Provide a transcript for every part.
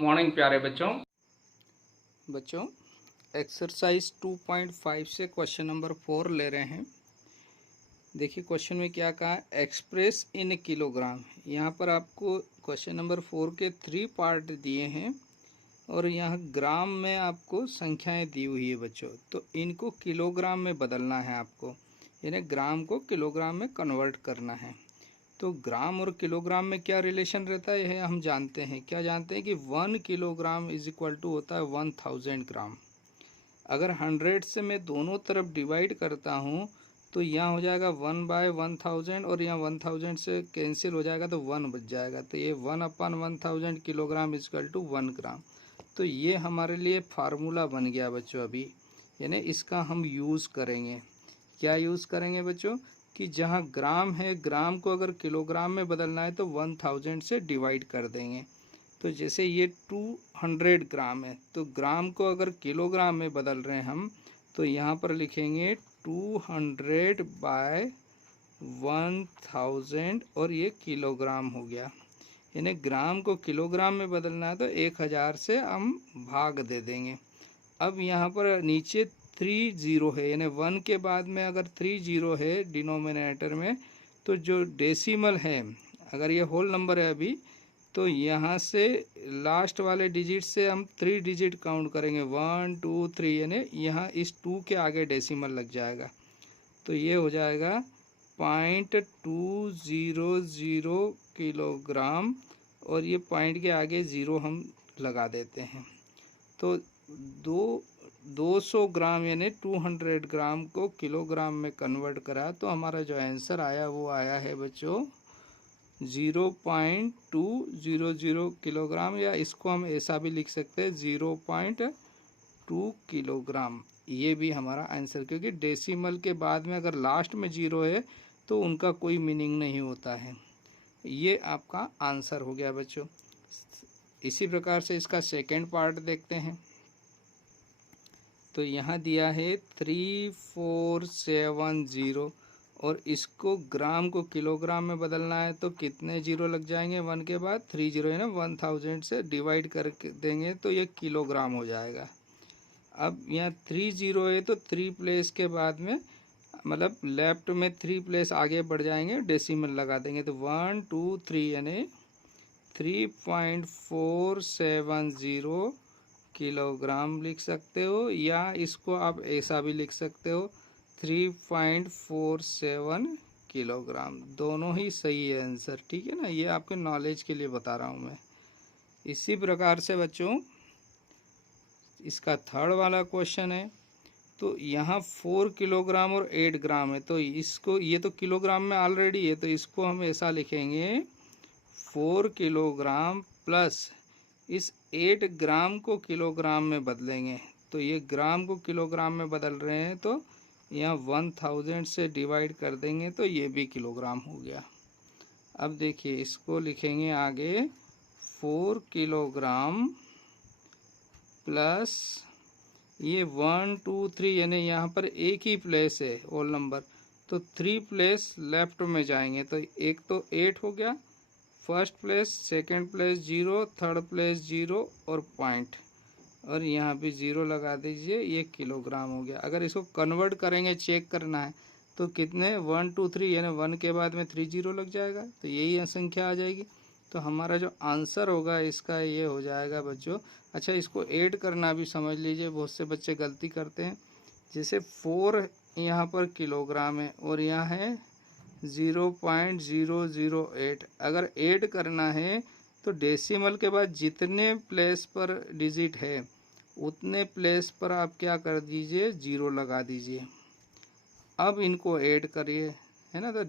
Morning प्यारे बच्चों। Exercise 2.5 से क्वेश्चन नंबर 4 ले रहे हैं। देखिए क्वेश्चन में क्या कहा, एक्सप्रेस इन किलोग्राम। यहाँ पर आपको क्वेश्चन नंबर 4 के 3 पार्ट दिए हैं और यहाँ ग्राम में आपको संख्याएं दी हुई है बच्चों। तो इनको किलोग्राम में बदलना है आपको, यानी ग्राम को किलोग्राम में कन्वर्ट करना है। तो ग्राम और किलोग्राम में क्या रिलेशन रहता है यह हम जानते हैं। क्या जानते हैं कि 1 किलोग्राम इज इक्वल टू होता है 1000 ग्राम। अगर 100 से मैं दोनों तरफ डिवाइड करता हूँ तो यहाँ हो जाएगा 1/1000 और यहाँ 1000 से कैंसिल हो जाएगा तो 1 बच जाएगा। तो ये 1/1000 किलोग्राम इज इक्वल टू 1 ग्राम। तो ये हमारे लिए फार्मूला बन गया बच्चों अभी, यानी इसका हम यूज़ करेंगे। क्या यूज़ करेंगे बच्चों कि जहाँ ग्राम है, ग्राम को अगर किलोग्राम में बदलना है तो 1000 से डिवाइड कर देंगे। तो जैसे ये 200 ग्राम है तो ग्राम को अगर किलोग्राम में बदल रहे हैं हम, तो यहाँ पर लिखेंगे 200/1000 और ये किलोग्राम हो गया। यानी ग्राम को किलोग्राम में बदलना है तो 1000 से हम भाग दे देंगे। अब यहाँ पर नीचे 3 जीरो है, यानी 1 के बाद में अगर 3 जीरो है डिनोमिनेटर में, तो जो डेसिमल है, अगर ये होल नंबर है अभी, तो यहाँ से लास्ट वाले डिजिट से हम 3 डिजिट काउंट करेंगे, 1 2 3, यानी यहाँ इस 2 के आगे डेसिमल लग जाएगा। तो ये हो जाएगा 0.200 किलोग्राम और ये पॉइंट के आगे ज़ीरो हम लगा देते हैं। तो 200 ग्राम यानी 200 ग्राम को किलोग्राम में कन्वर्ट करा तो हमारा जो आंसर आया वो आया है बच्चों 0.200 किलोग्राम, या इसको हम ऐसा भी लिख सकते हैं 0.2 किलोग्राम। ये भी हमारा आंसर, क्योंकि डेसिमल के बाद में अगर लास्ट में जीरो है तो उनका कोई मीनिंग नहीं होता है। ये आपका आंसर हो गया बच्चों। इसी प्रकार से इसका सेकेंड पार्ट देखते हैं। तो यहाँ दिया है 3470 और इसको ग्राम को किलोग्राम में बदलना है तो कितने जीरो लग जाएंगे, 1 के बाद 3 जीरो है ना, 1000 से डिवाइड कर देंगे तो ये किलोग्राम हो जाएगा। अब यहाँ 3 जीरो है तो 3 प्लेस के बाद में, मतलब लेफ्ट में 3 प्लेस आगे बढ़ जाएंगे, डेसिमल लगा देंगे तो 1 2 3 यानी 3.470 किलोग्राम लिख सकते हो, या इसको आप ऐसा भी लिख सकते हो 3.47 किलोग्राम। दोनों ही सही है आंसर, ठीक है ना। ये आपके नॉलेज के लिए बता रहा हूँ मैं। इसी प्रकार से बच्चों इसका थर्ड वाला क्वेश्चन है। तो यहाँ 4 किलोग्राम और 8 ग्राम है, तो इसको, ये तो किलोग्राम में ऑलरेडी है तो इसको हम ऐसा लिखेंगे 4 किलोग्राम प्लस इस 8 ग्राम को किलोग्राम में बदलेंगे। तो ये ग्राम को किलोग्राम में बदल रहे हैं तो यहाँ 1000 से डिवाइड कर देंगे तो ये भी किलोग्राम हो गया। अब देखिए इसको लिखेंगे आगे 4 किलोग्राम प्लस ये 1 2 3, यानी यहाँ पर एक ही प्लेस है होल नंबर, तो 3 प्लेस लेफ्ट में जाएंगे तो एक तो 8 हो गया, first place, second place 0, third place 0 और पॉइंट, और यहाँ भी 0 लगा दीजिए, ये किलोग्राम हो गया। अगर इसको कन्वर्ट करेंगे, चेक करना है तो कितने 1 2 3, यानी 1 के बाद में 3 जीरो लग जाएगा तो यही संख्या आ जाएगी। तो हमारा जो आंसर होगा इसका ये हो जाएगा बच्चों। अच्छा, इसको ऐड करना भी समझ लीजिए, बहुत से बच्चे गलती करते हैं। जैसे 4 यहाँ पर किलोग्राम है और यहाँ है 0.008, अगर ऐड करना है तो डेसिमल के बाद जितने प्लेस पर डिजिट है उतने प्लेस पर आप क्या कर दीजिए, 0 लगा दीजिए। अब इनको ऐड करिए, है ना। तो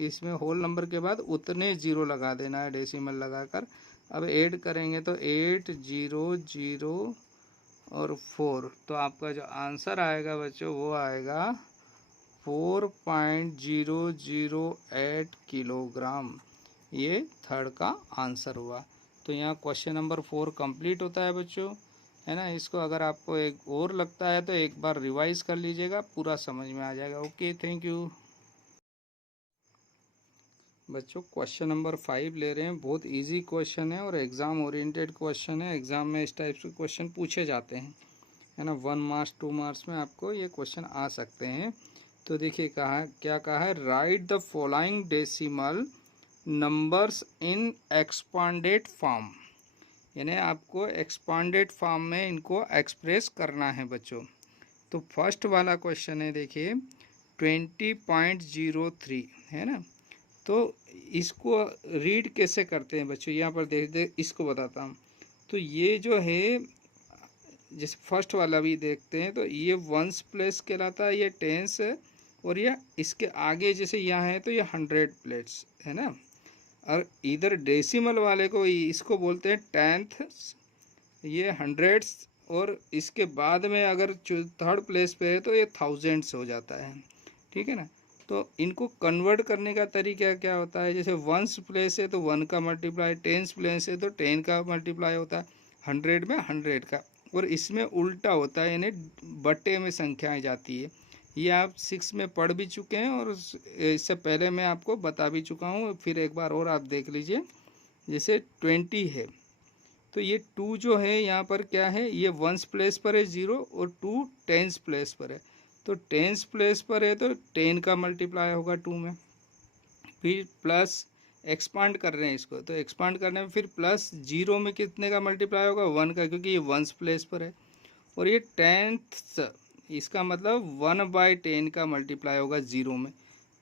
इसमें होल नंबर के बाद उतने 0 लगा देना है डेसिमल लगाकर। अब ऐड करेंगे तो 8 0 0 और 4, तो आपका जो आंसर आएगा बच्चों वो आएगा 4.008 किलोग्राम। ये थर्ड का आंसर हुआ। तो यहाँ क्वेश्चन नंबर 4 कंप्लीट होता है बच्चों, है ना। इसको अगर आपको एक और लगता है तो एक बार रिवाइज कर लीजिएगा, पूरा समझ में आ जाएगा। Okay, thank you. बच्चों क्वेश्चन नंबर 5 ले रहे हैं। बहुत इजी क्वेश्चन है और एग्ज़ाम ओरिएंटेड क्वेश्चन है। एग्ज़ाम में इस टाइप के क्वेश्चन पूछे जाते हैं, है ना। 1 मार्क्स 2 मार्क्स में आपको ये क्वेश्चन आ सकते हैं। तो देखिए क्या कहा है, right the following decimal numbers in expanded form, यानी आपको एक्सपांडेड फॉर्म में इनको एक्सप्रेस करना है बच्चों। तो फर्स्ट वाला क्वेश्चन है, देखिए 20.03 है ना। तो इसको रीड कैसे करते हैं बच्चों, यहाँ पर देख इसको बताता हूँ। तो ये जो है, जैसे फर्स्ट वाला भी देखते हैं, तो ये वंस प्लेस कहलाता है, ये टेंस है। और ये इसके आगे जैसे यहाँ है तो ये 100 प्लेट्स है ना। और इधर डेसिमल वाले को इसको बोलते हैं टेंथ, ये हंड्रेड्स। और इसके बाद में अगर थर्ड प्लेस पे है तो ये थाउजेंड्स हो जाता है, ठीक है ना। तो इनको कन्वर्ट करने का तरीका क्या होता है, जैसे वंस प्लेस है तो 1 का मल्टीप्लाई, टेंस प्लेस है तो 10 का मल्टीप्लाई होता है, 100 में 100 का। और इसमें उल्टा होता है, यानी बट्टे में संख्याएं जाती है। ये आप 6 में पढ़ भी चुके हैं और इससे पहले मैं आपको बता भी चुका हूँ। फिर एक बार और आप देख लीजिए। जैसे 20 है तो ये 2 जो है यहाँ पर क्या है, ये वंस प्लेस पर है 0 और 2 टेंस प्लेस पर है। तो टेंस प्लेस पर है तो 10 का मल्टीप्लाई होगा 2 में। फिर प्लस एक्सपांड कर रहे हैं इसको, तो एक्सपांड करने में फिर प्लस 0 में कितने का मल्टीप्लाई होगा, 1 का, क्योंकि ये वंस प्लेस पर है। और ये टेंथ, इसका मतलब 1/10 का मल्टीप्लाई होगा 0 में।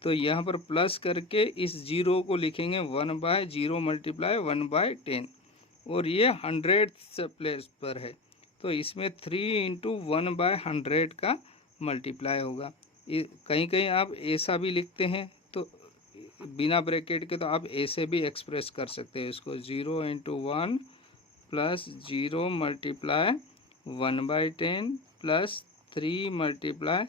तो यहाँ पर प्लस करके इस 0 को लिखेंगे 1/0 मल्टीप्लाई 1/10। और ये 100th प्लेस पर है तो इसमें 3 × 1/100 का मल्टीप्लाई होगा। कहीं कहीं आप ऐसा भी लिखते हैं तो बिना ब्रैकेट के, तो आप ऐसे भी एक्सप्रेस कर सकते हैं इसको, 0 × 1 प्लस 0 मल्टीप्लाई 1/10 प्लस 3 मल्टीप्लाई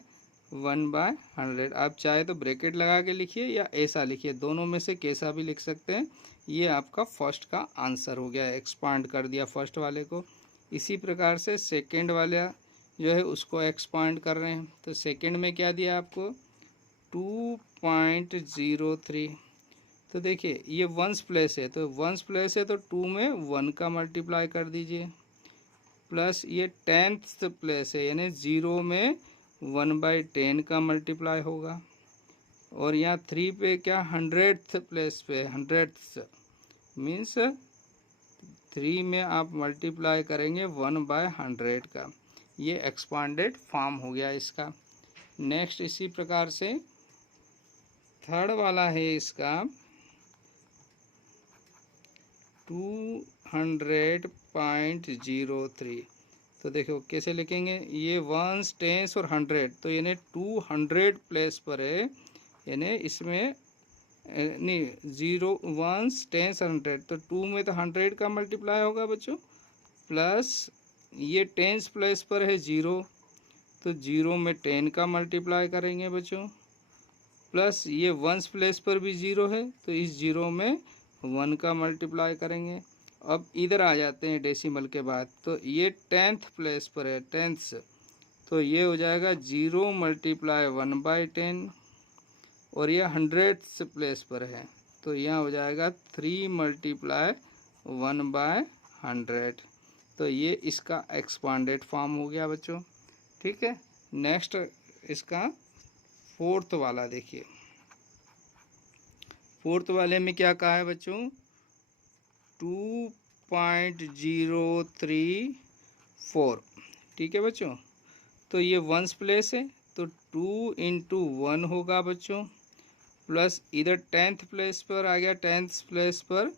1/100। आप चाहे तो ब्रैकेट लगा के लिखिए या ऐसा लिखिए, दोनों में से कैसा भी लिख सकते हैं। ये आपका फर्स्ट का आंसर हो गया, एक्सपांड कर दिया फर्स्ट वाले को। इसी प्रकार से सेकंड वाला जो है उसको एक्सपांड कर रहे हैं। तो सेकंड में क्या दिया आपको, 2.03। तो देखिए ये वंस प्लेस है, तो वंस प्लेस है तो 2 में 1 का मल्टीप्लाई कर दीजिए। प्लस ये 10th प्लेस है, यानी 0 में 1/10 का मल्टीप्लाई होगा। और यहाँ 3 पे क्या, 100th प्लेस पे, 100th मीन्स 3 में आप मल्टीप्लाई करेंगे 1/100 का। ये एक्सपांडेड फॉर्म हो गया इसका। नेक्स्ट इसी प्रकार से थर्ड वाला है इसका 200.03। तो देखो कैसे लिखेंगे, ये वंस टेंस और 100, तो यानी 200 प्लेस पर है, यानी इसमें नहीं 0 वंस टेंस 100, तो 2 में तो 100 का मल्टीप्लाई होगा बच्चों। प्लस ये टेंस प्लेस पर है 0, तो 0 में 10 का मल्टीप्लाई करेंगे बच्चों। प्लस ये वंस प्लेस पर भी 0 है, तो इस 0 में 1 का मल्टीप्लाई करेंगे। अब इधर आ जाते हैं डेसिमल के बाद, तो ये 10th प्लेस पर है, 10th, तो ये हो जाएगा 0 मल्टीप्लाई 1/10। और ये 100th प्लेस पर है, तो यहाँ हो जाएगा 3 मल्टीप्लाई 1/100। तो ये इसका एक्सपांडेड फॉर्म हो गया बच्चों, ठीक है। नेक्स्ट इसका फोर्थ वाला देखिए। फोर्थ वाले में क्या कहा है बच्चों, 2.034, ठीक है बच्चों। तो ये वंस प्लेस है तो 2 × 1 होगा बच्चों। प्लस इधर 10th प्लेस पर आ गया, 10th प्लेस पर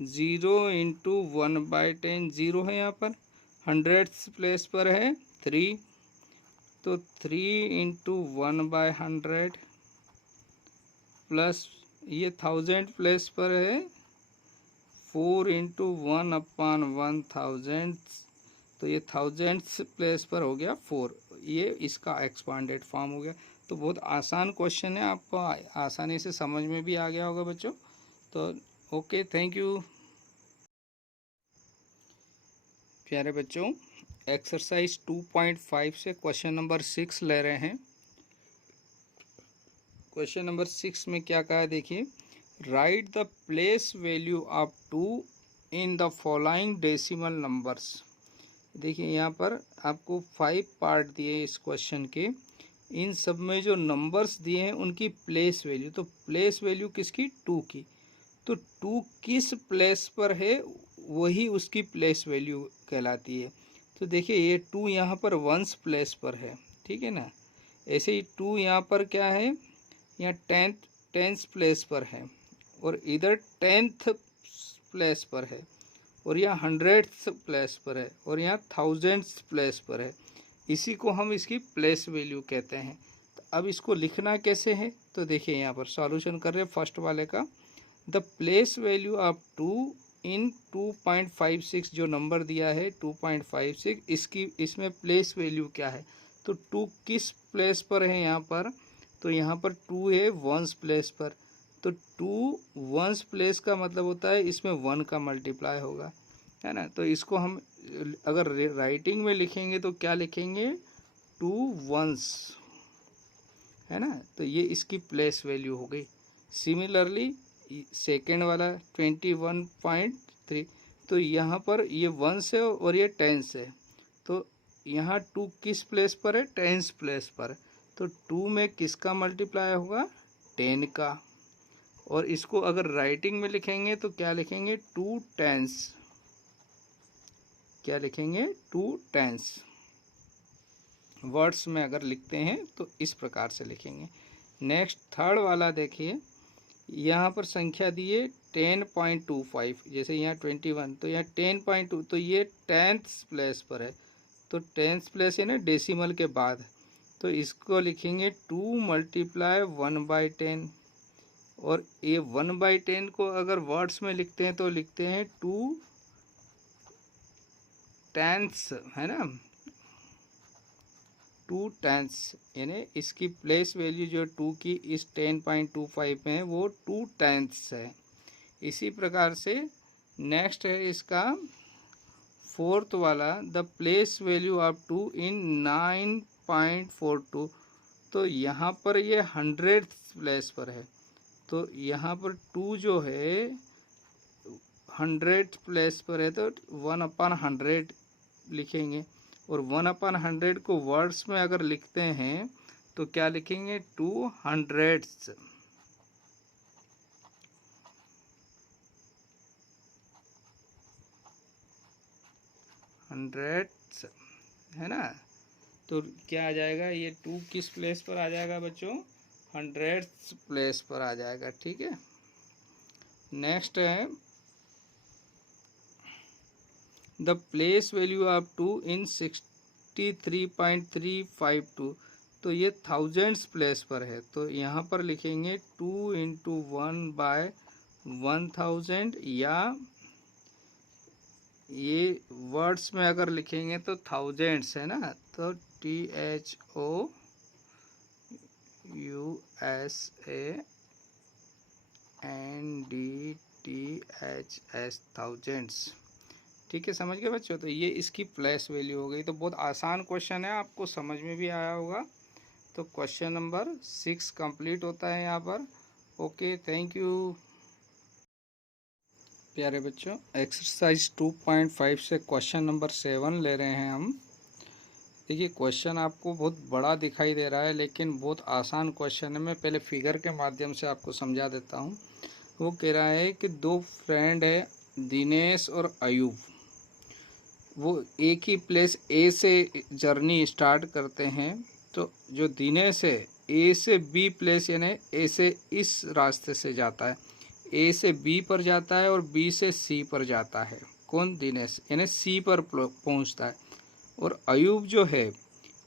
0 × 1/10, 0 है यहाँ पर। 100th प्लेस पर है 3, तो 3 × 1/100। प्लस ये 1000 प्लेस पर है 4 × 1/1000, तो ये 1000th प्लेस पर हो गया 4। ये इसका एक्सपांडेड फॉर्म हो गया। तो बहुत आसान क्वेश्चन है, आपको आसानी से समझ में भी आ गया होगा बच्चों। तो ओके, थैंक यू प्यारे बच्चों। एक्सरसाइज 2.5 से क्वेश्चन नंबर 6 ले रहे हैं। क्वेश्चन नंबर 6 में क्या कहा है देखिए, right the place value of 2 in the following decimal numbers. देखिए यहाँ पर आपको 5 पार्ट दिए इस क्वेश्चन के, इन सब में जो नंबर्स दिए हैं उनकी प्लेस वैल्यू, तो प्लेस वैल्यू किसकी, 2 की, तो 2 किस प्लेस पर है वही उसकी प्लेस वैल्यू कहलाती है। तो देखिए ये 2 यहाँ पर वंस प्लेस पर है, ठीक है ना। ऐसे ही 2 यहाँ पर क्या है, यहाँ टेंथ प्लेस पर है, और इधर 10th प्लेस पर है, और यहाँ 100th प्लेस पर है, और यहाँ 1000th प्लेस पर है। इसी को हम इसकी प्लेस वैल्यू कहते हैं। तो अब इसको लिखना कैसे है, तो देखिए यहाँ पर सॉल्यूशन कर रहे हैं फर्स्ट वाले का। द प्लेस वैल्यू ऑफ 2 इन 2.56, जो नंबर दिया है 2.56, इसमें प्लेस वैल्यू क्या है, तो 2 किस प्लेस पर है यहाँ पर, तो यहाँ पर 2 है वंस प्लेस पर, तो 2 वंस प्लेस का मतलब होता है इसमें 1 का मल्टीप्लाई होगा, है ना। तो इसको हम अगर राइटिंग में लिखेंगे तो क्या लिखेंगे, 2 वंस, है ना। तो ये इसकी प्लेस वैल्यू हो गई। सिमिलरली सेकेंड वाला 21.3, तो यहाँ पर ये वंस है और ये टेंस है, तो यहाँ 2 किस प्लेस पर है, टेंस प्लेस पर, तो 2 में किसका मल्टीप्लाई होगा, 10 का। और इसको अगर राइटिंग में लिखेंगे तो क्या लिखेंगे, 2 टेंस, क्या लिखेंगे, 2 टेंस। वर्ड्स में अगर लिखते हैं तो इस प्रकार से लिखेंगे। नेक्स्ट थर्ड वाला देखिए, यहाँ पर संख्या दी है 10.25, जैसे यहाँ 21, तो यहाँ 10.2, तो ये 10th प्लेस पर है, तो 10th प्लेस है ना डेसिमल के बाद, तो इसको लिखेंगे 2 मल्टीप्लाई 1/10, और ये 1/10 को अगर वर्ड्स में लिखते हैं तो लिखते हैं 2 टेंथ्स, है ना, 2 टेंथ्स, यानी इसकी प्लेस वैल्यू जो 2 की इस 10.25 में है वो 2 टेंथ्स है। इसी प्रकार से नेक्स्ट है इसका फोर्थ वाला, द प्लेस वैल्यू ऑफ 2 इन 9.42, तो यहाँ पर ये 100th प्लेस पर है, तो यहाँ पर 2 जो है 100th प्लेस पर है, तो 1/100 लिखेंगे, और 1/100 को वर्ड्स में अगर लिखते हैं तो क्या लिखेंगे, 2 100ths, है ना। तो क्या आ जाएगा, ये 2 किस प्लेस पर आ जाएगा बच्चों, 100th प्लेस पर आ जाएगा, ठीक है। नेक्स्ट है द प्लेस वैल्यू ऑफ 2 इन 63.352, तो ये 1000th प्लेस पर है, तो यहाँ पर लिखेंगे 2 × 1/1000, या ये वर्ड्स में अगर लिखेंगे तो थाउजेंड्स, है ना, तो THOUSANDTHS, थाउजेंड्स, ठीक है, समझ गए बच्चों। तो ये इसकी प्लेस वैल्यू हो गई। तो बहुत आसान क्वेश्चन है, आपको समझ में भी आया होगा। तो क्वेश्चन नंबर 6 कंप्लीट होता है यहाँ पर। ओके, थैंक यू प्यारे बच्चों। एक्सरसाइज 2.5 से क्वेश्चन नंबर 7 ले रहे हैं हम। देखिए क्वेश्चन आपको बहुत बड़ा दिखाई दे रहा है, लेकिन बहुत आसान क्वेश्चन है। मैं पहले फिगर के माध्यम से आपको समझा देता हूँ। वो कह रहा है कि 2 फ्रेंड है, दिनेश और अयूब, वो एक ही प्लेस ए से जर्नी स्टार्ट करते हैं। तो जो दिनेश है ए से बी प्लेस, यानी ए से इस रास्ते से जाता है, ए से बी पर जाता है और बी से सी पर जाता है। कौन, दिनेश, यानी सी पर पहुंचता है। और अयूब जो है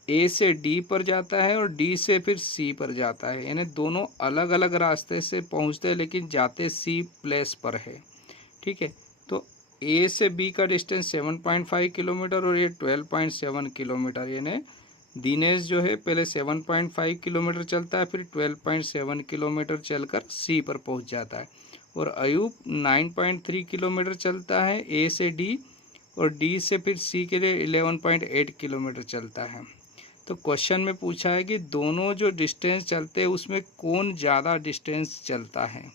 ए से डी पर जाता है और डी से फिर सी पर जाता है, यानी दोनों अलग अलग रास्ते से पहुंचते हैं लेकिन जाते सी प्लेस पर है, ठीक है। तो ए से बी का डिस्टेंस 7.5 किलोमीटर और ये 12.7 किलोमीटर, यानी दिनेश जो है पहले 7.5 किलोमीटर चलता है, फिर 12.7 किलोमीटर चलकर सी पर पहुंच जाता है। और अयूब 9.3 किलोमीटर चलता है ए से डी, और डी से फिर सी के लिए 11.8 किलोमीटर चलता है। तो क्वेश्चन में पूछा है कि दोनों जो डिस्टेंस चलते हैं उसमें कौन ज़्यादा डिस्टेंस चलता है।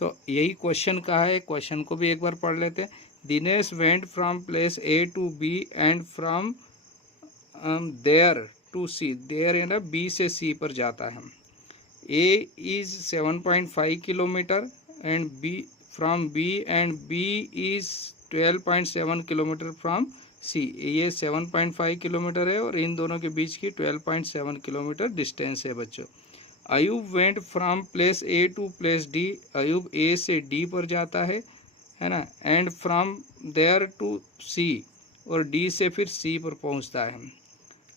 तो यही क्वेश्चन का है, क्वेश्चन को भी एक बार पढ़ लेते हैं। Dinesh went from place A to B and from there to C, there है ना बी से सी पर जाता है। A is 7.5 kilometre and B from B and B is 12.7 kilometre from C. ये 7.5 किलोमीटर है और इन दोनों के बीच की 12.7 किलोमीटर डिस्टेंस है बच्चों। Ayub went from place A to place D, Ayub A से डी पर जाता है ना, and from there to C, और डी से फिर सी पर पहुंचता है।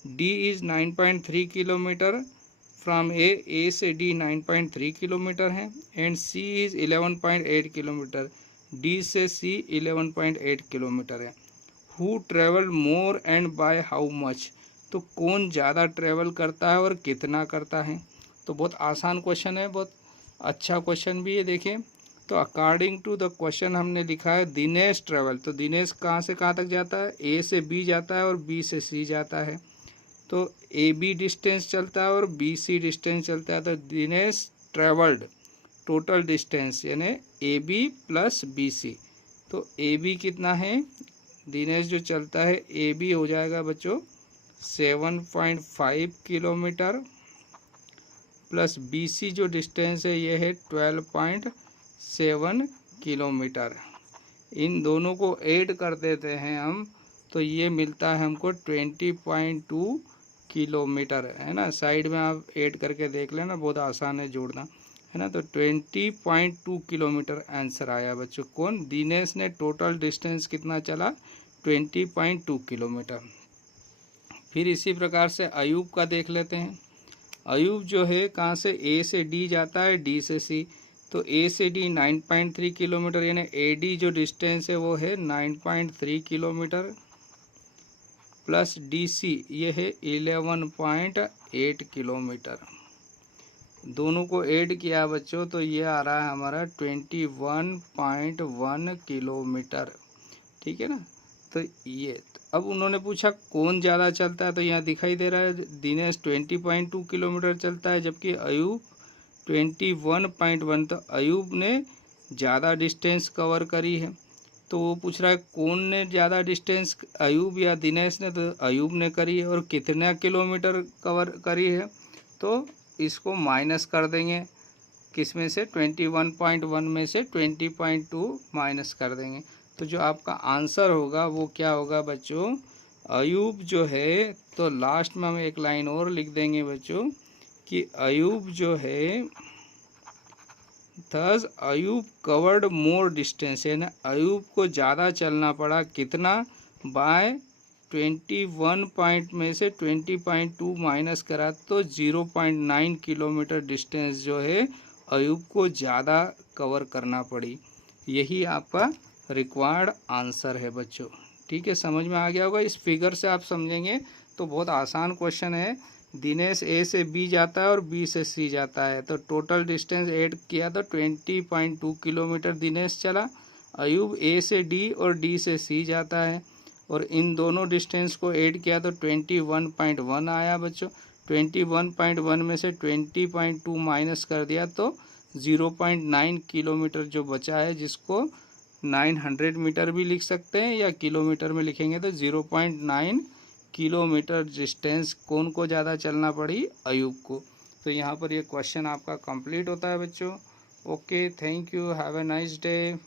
D is 9.3 kilometre from A से डी 9.3 किलोमीटर है, and C is 11.8 kilometre, D से सी 11.8 किलोमीटर है। Who travel more and by how much, तो कौन ज़्यादा ट्रेवल करता है और कितना करता है। तो बहुत आसान क्वेश्चन है, बहुत अच्छा क्वेश्चन भी है। देखिए, तो अकॉर्डिंग टू द क्वेश्चन हमने लिखा है दिनेश ट्रेवल, तो दिनेश कहाँ से कहाँ तक जाता है, ए से बी जाता है और बी से सी जाता है। तो ए बी डिस्टेंस चलता है और बी सी डिस्टेंस चलता है। तो दिनेश ट्रेवल्ड टोटल डिस्टेंस यानी A B plus B C, तो ए बी कितना है, दिनेश जो चलता है ए बी हो जाएगा बच्चों 7.5 किलोमीटर, प्लस बी सी जो डिस्टेंस है ये है 12.7 किलोमीटर। इन दोनों को ऐड कर देते हैं हम, तो ये मिलता है हमको 20.2 किलोमीटर, है ना। साइड में आप ऐड करके देख लेना, बहुत आसान है जोड़ना, है ना। तो 20.2 किलोमीटर आंसर आया बच्चों। कौन, दिनेश ने टोटल डिस्टेंस कितना चला, 20.2 किलोमीटर। फिर इसी प्रकार से अयूब का देख लेते हैं। अयूब जो है कहाँ से, ए से डी जाता है, डी से सी, तो ए से डी 9.3 किलोमीटर, यानी ए डी जो डिस्टेंस है वो है 9.3 किलोमीटर, प्लस डी सी ये है 11.8 किलोमीटर। दोनों को ऐड किया बच्चों तो ये आ रहा है हमारा 21.1 किलोमीटर, ठीक है ना। तो ये अब उन्होंने पूछा कौन ज़्यादा चलता है, तो यहाँ दिखाई दे रहा है दिनेश 20.2 किलोमीटर चलता है, जबकि अयूब 21.1, तो अयूब ने ज़्यादा डिस्टेंस कवर करी है। तो वो पूछ रहा है कौन ने ज़्यादा डिस्टेंस, अयूब या दिनेश ने, तो अयूब ने करी है। और कितना किलोमीटर कवर करी है, तो इसको माइनस कर देंगे, किस में से, 21.1 में से 20.2 माइनस कर देंगे। तो जो आपका आंसर होगा वो क्या होगा बच्चों, अयूब जो है, तो लास्ट में हम एक लाइन और लिख देंगे बच्चों कि अयूब जो है, थस अयूब कवर्ड मोर डिस्टेंस, है ना, अयूब को ज़्यादा चलना पड़ा, कितना, बाय 21 पॉइंट में से 20.2 माइनस करा तो 0.9 किलोमीटर डिस्टेंस जो है अयूब को ज़्यादा कवर करना पड़ी। यही आपका रिक्वायर्ड आंसर है बच्चों, ठीक है, समझ में आ गया होगा। इस फिगर से आप समझेंगे तो बहुत आसान क्वेश्चन है। दिनेश ए से बी जाता है और बी से सी जाता है, तो टोटल डिस्टेंस ऐड किया तो 20.2 किलोमीटर दिनेश चला। अयूब ए से डी और डी से सी जाता है, और इन दोनों डिस्टेंस को ऐड किया तो 21.1 आया बच्चों। 21.1 में से 20.2 माइनस कर दिया तो 0.9 किलोमीटर जो बचा है, जिसको 900 मीटर भी लिख सकते हैं या किलोमीटर में लिखेंगे तो 0.9 किलोमीटर डिस्टेंस कौन को ज़्यादा चलना पड़ी, अयूब को। तो यहाँ पर ये क्वेश्चन आपका कंप्लीट होता है बच्चों। Okay, thank you, have a nice day.